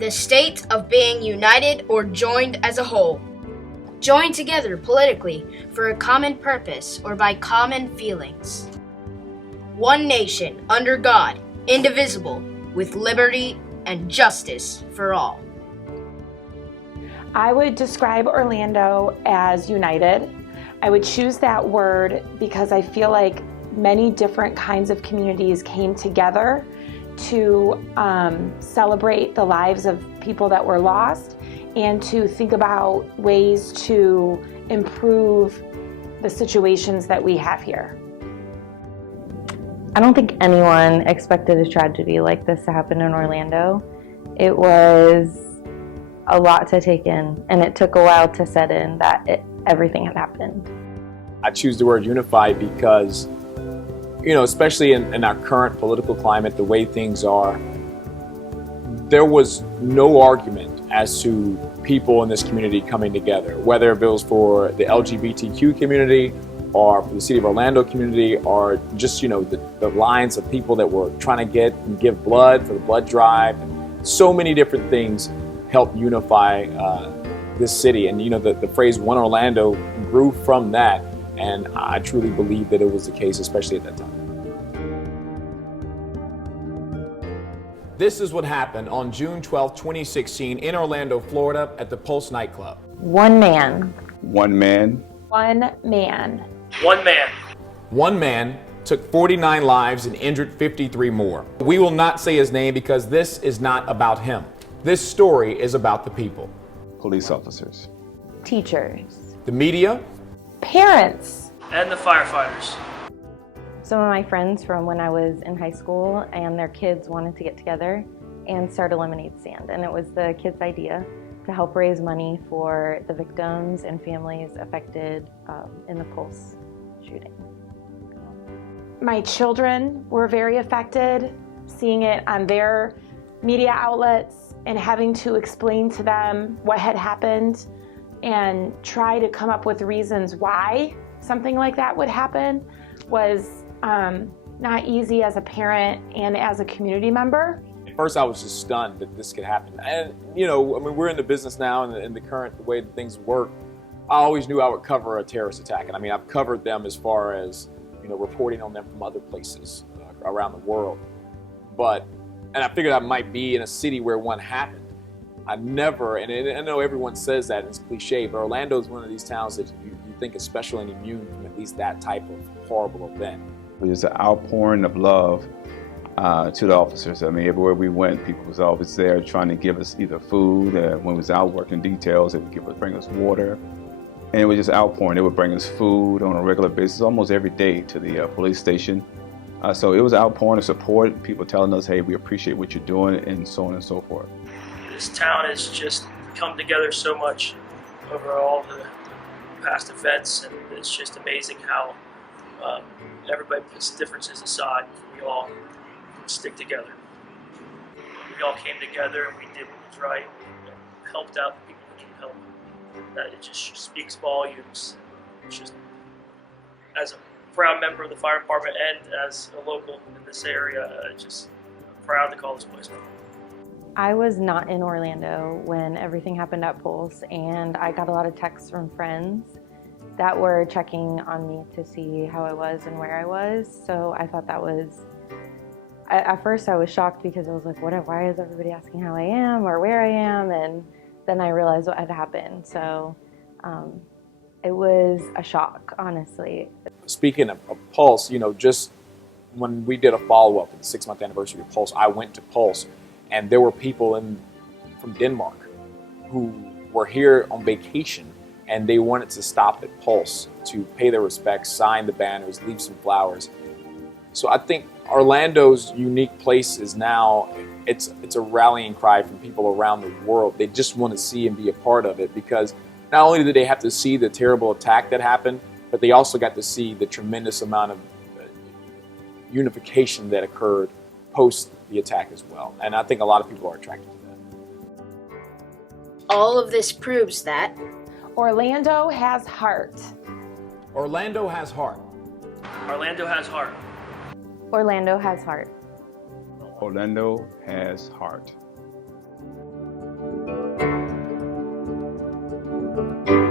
The state of being united or joined as a whole. Joined together politically for a common purpose or by common feelings. One nation under God, indivisible, with liberty and justice for all. I would describe Orlando as united. I would choose that word because I feel like many different kinds of communities came together to celebrate the lives of people that were lost and to think about ways to improve the situations that we have here. I don't think anyone expected a tragedy like this to happen in Orlando. It was a lot to take in, and it took a while to set in that everything had happened. I choose the word unified because, especially in our current political climate, the way things are, there was no argument as to people in this community coming together, whether it was for the LGBTQ community or for the city of Orlando community, or just, the lines of people that were trying to get and give blood for the blood drive. So many different things helped unify this city. And, the phrase One Orlando grew from that. And I truly believe that it was the case, especially at that time. This is what happened on June 12, 2016 in Orlando, Florida at the Pulse Nightclub. One man. One man. One man. One man. One man took 49 lives and injured 53 more. We will not say his name because this is not about him. This story is about the people. Police officers. Teachers. The media. Parents. And the firefighters. Some of my friends from when I was in high school and their kids wanted to get together and start a lemonade stand. And it was the kids' idea to help raise money for the victims and families affected in the Pulse shooting. My children were very affected, seeing it on their media outlets and having to explain to them what had happened and try to come up with reasons why something like that would happen was not easy as a parent and as a community member. At first I was just stunned that this could happen. And, we're in the business now and in the current the way that things work. I always knew I would cover a terrorist attack. And I've covered them as far as, reporting on them from other places around the world. And I figured I might be in a city where one happened. I never, and I know everyone says that, it's cliche, but Orlando is one of these towns that you think is special and immune from at least that type of horrible event. It was an outpouring of love to the officers. Everywhere we went, people was always there trying to give us either food, when we was out working details, they would bring us water. And it was just outpouring. They would bring us food on a regular basis, almost every day to the police station. So it was outpouring of support, people telling us, hey, we appreciate what you're doing, and so on and so forth. This town has just come together so much over all the past events, and it's just amazing how everybody puts differences aside. We all stick together. We all came together and we did what was right, and helped out the people who need help. That it just speaks volumes. It's just, as a proud member of the fire department and as a local in this area, just proud to call this place home. I was not in Orlando when everything happened at Pulse, and I got a lot of texts from friends that were checking on me to see how I was and where I was. So I thought that was, at first I was shocked because I was like, why is everybody asking how I am or where I am? And then I realized what had happened. So it was a shock, honestly. Speaking of Pulse, just when we did a follow-up at the 6-month anniversary of Pulse, I went to Pulse, and there were people from Denmark who were here on vacation, and they wanted to stop at Pulse to pay their respects, sign the banners, leave some flowers. So I think Orlando's unique place is now, it's a rallying cry from people around the world. They just want to see and be a part of it, because not only did they have to see the terrible attack that happened, but they also got to see the tremendous amount of unification that occurred post the attack as well. And I think a lot of people are attracted to that. All of this proves that Orlando has heart. Orlando has heart. Orlando has heart. Orlando has heart. Orlando has heart. you.